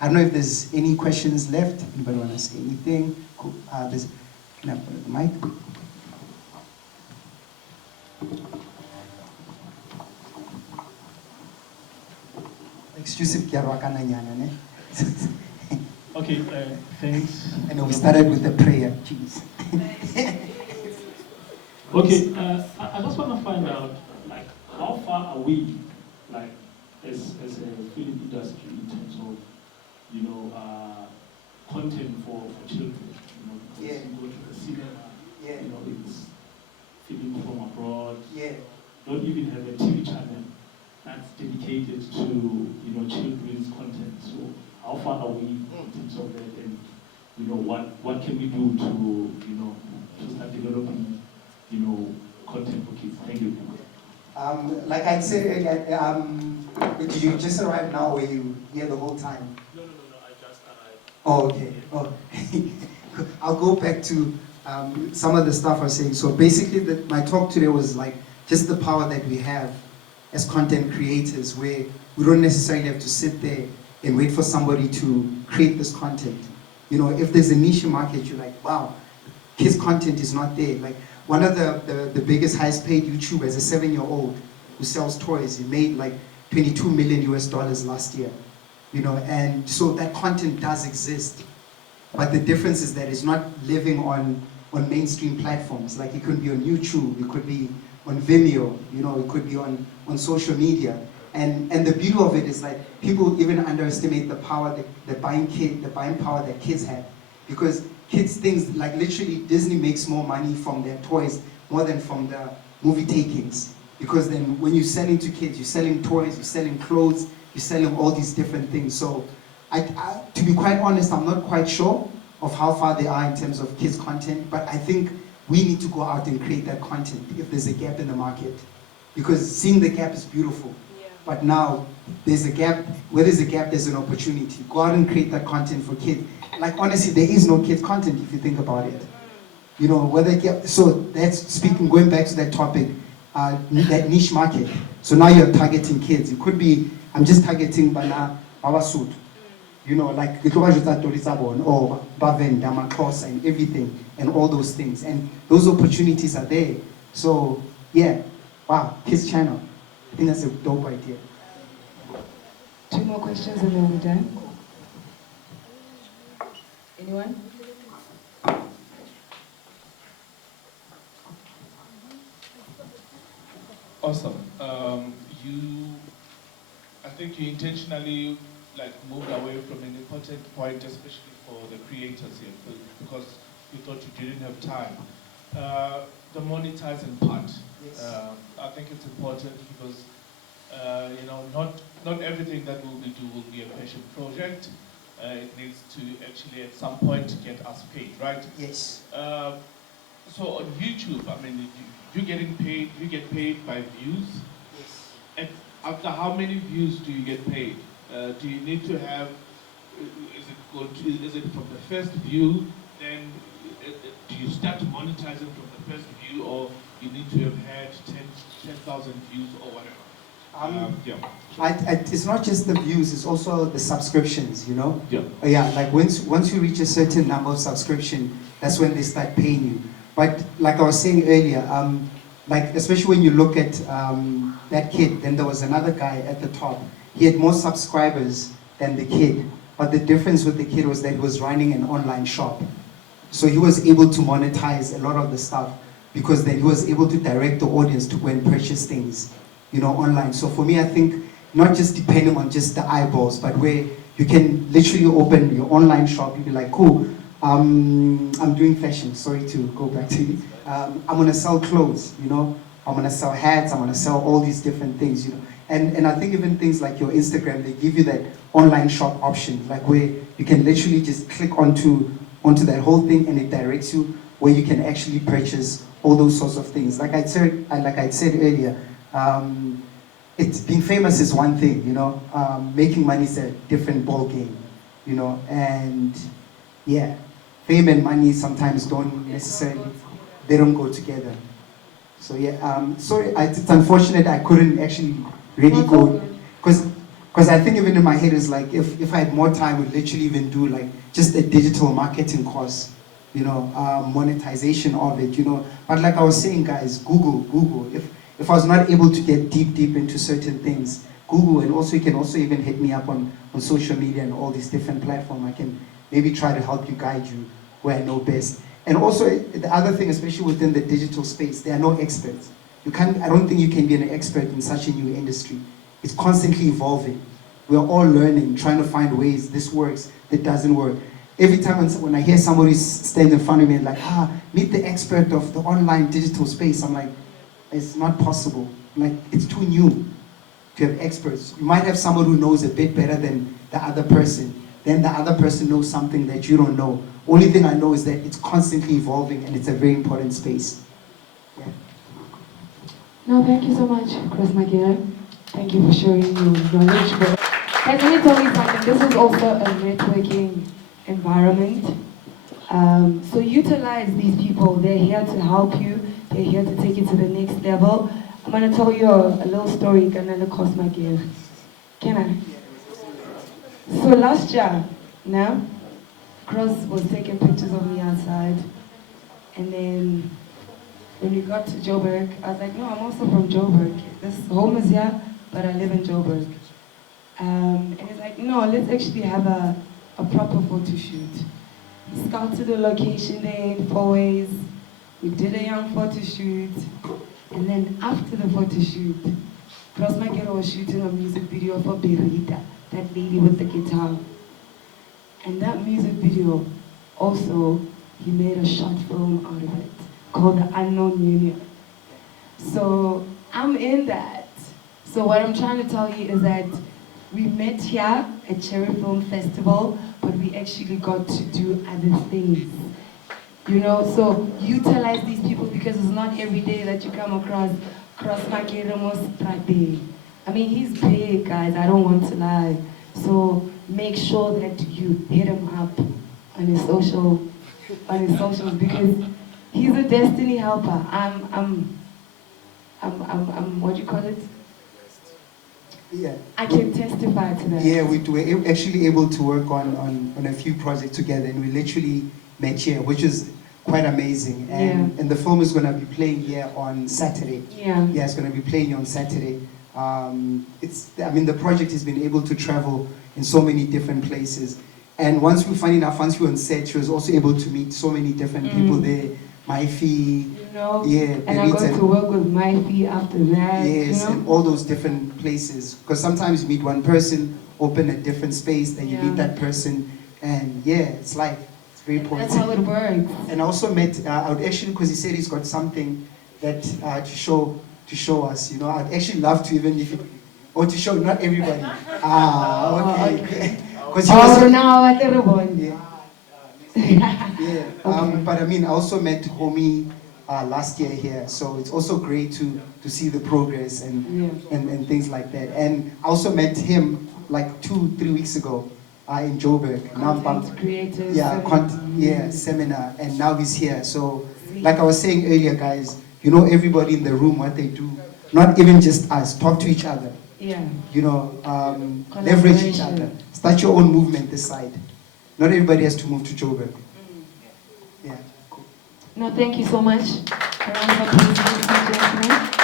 I don't know if there's any questions left. Anybody want to say anything? Cool. Can I put the mic? Exclusive Kiarakana Nyana, ne? Okay, thanks. And we started with the prayer. Jeez. Okay, I just want to find out, like, how far are we, like, as a film industry in terms of, content for children? Yeah. You go to the cinema, Yeah. It's filmed from abroad. Yeah. Don't even have a TV channel that's dedicated to, children's content. So how far are we in terms of that, and, what can we do to start developing, content for kids? Thank you. Like I said earlier, did you just arrive now, or you here the whole time? No, I just arrived. Oh, okay. Oh. I'll go back to some of the stuff I was saying. So basically, my talk today was like just the power that we have as content creators, where we don't necessarily have to sit there and wait for somebody to create this content. If there's a niche market, you're like, wow, his content is not there. Like one of the biggest, highest paid YouTubers, a 7-year-old who sells toys, he made like $22 million last year. And so that content does exist. But the difference is that it's not living on mainstream platforms. Like it could be on YouTube, it could be on Vimeo, it could be on social media. And the beauty of it is like people even underestimate the power, the buying power that kids have. Because kids things, like literally Disney makes more money from their toys more than from the movie takings. Because then when you're selling to kids, you're selling toys, you're selling clothes, you're selling all these different things. So to be quite honest, I'm not quite sure of how far they are in terms of kids content, but I think we need to go out and create that content if there's a gap in the market. Because seeing the gap is beautiful. Yeah. But now there's a gap. Where there's a gap, there's an opportunity. Go out and create that content for kids. Like honestly, there is no kids content if you think about it. So that's going back to that topic, that niche market. So now you're targeting kids. It could be, I'm just targeting bana suit. Like or Bavenda, Makosa, and everything, and all those things. And those opportunities are there. So yeah, wow, kids channel. I think that's a dope idea. 2 more questions and then we're done. Anyone? Awesome. I think you intentionally moved away from an important point, especially for the creators here, because you thought you didn't have time. The monetizing part. Yes. I think it's important because not everything that we do will be a passion project. It needs to actually at some point get us paid, right? Yes. So on YouTube, I mean, you get paid by views. Yes. And after how many views do you get paid? Do you need to have? Is it from the first view? Then do you start monetizing from the first view, or you need to have had 10,000 views or whatever? It's not just the views; it's also the subscriptions. Yeah. Yeah. Like once you reach a certain number of subscription, that's when they start paying you. But like I was saying earlier, like especially when you look at that kid, then there was another guy at the top. He had more subscribers than the kid, but the difference with the kid was that he was running an online shop. So he was able to monetize a lot of the stuff because then he was able to direct the audience to go and purchase things, online. So for me, I think not just depending on just the eyeballs, but where you can literally open your online shop, you'd be like, cool, I'm doing fashion, sorry to go back to you. I'm gonna sell clothes, I'm gonna sell hats, I'm gonna sell all these different things, And I think even things like your Instagram, they give you that online shop option, like where you can literally just click onto that whole thing and it directs you where you can actually purchase all those sorts of things. Like I said earlier, it's being famous is one thing, making money is a different ball game, and yeah, fame and money sometimes don't necessarily, they don't go together. So yeah, sorry, it's unfortunate I couldn't actually really go, because Because I think even in my head is like, if I had more time, I would literally even do like just a digital marketing course, monetization of it, But like I was saying, guys, Google. If I was not able to get deep into certain things, Google, and also you can also even hit me up on social media and all these different platforms. I can maybe try to help you, guide you where I know best. And also the other thing, especially within the digital space, there are no experts. I don't think you can be an expert in such a new industry. It's constantly evolving. We're all learning, trying to find ways this works, that doesn't work. Every time when I hear somebody stand in front of me and like, meet the expert of the online digital space, I'm like, it's not possible. Like, it's too new to have experts. You might have someone who knows a bit better than the other person. Then the other person knows something that you don't know. Only thing I know is that it's constantly evolving and it's a very important space. Yeah. No, thank you so much, Chris Makere. Thank you for sharing your knowledge. Guys, let me tell you something. This is also a networking environment. So utilize these people. They're here to help you. They're here to take you to the next level. I'm going to tell you a little story. Can I? So last year, now, Cross was taking pictures of me outside. And then when we got to Joburg, I was like, no, I'm also from Joburg. This home is here, but I live in Joburg. And he's like, no, let's actually have a proper photo shoot. He scouted the location there in 4 ways. We did a young photo shoot. And then after the photo shoot, Cross Makere was shooting a music video for Berita, that lady with the guitar. And that music video, also, he made a short film out of it called The Unknown Union. So I'm in that. So what I'm trying to tell you is that we met here at Cherry Film Festival, but we actually got to do other things. So utilize these people because it's not every day that you come across Cross Makere Mostrate. I mean, he's big, guys, I don't want to lie. So make sure that you hit him up on his socials because he's a destiny helper. I'm what do you call it? Yeah. I can testify to that. Yeah, we're actually able to work on a few projects together, and we literally met here, which is quite amazing. And the film is going to be playing here on Saturday. Yeah. Yeah, it's going to be playing on Saturday. The project has been able to travel in so many different places. And once we were on set, she was also able to meet so many different people there. Maifi, and I got to work with Maifi after that. Yes, and all those different places. Because sometimes you meet one person, open a different space, then you meet that person, and it's life. It's very important. That's how it works. And I also met, because he said he's got something that to show us. I'd actually love to or to show not everybody. Okay. Because but I also met Homie last year here, so it's also great to see the progress and things like that. And I also met him like 2-3 weeks ago in Joburg. Content creators. Seminar, and now he's here. So like I was saying earlier, guys, everybody in the room, what they do, not even just us, talk to each other. Yeah. Leverage each other. Start your own movement this side. Not everybody has to move to Joburg. Yeah, cool. No, thank you so much. A round of applause, ladies and gentlemen.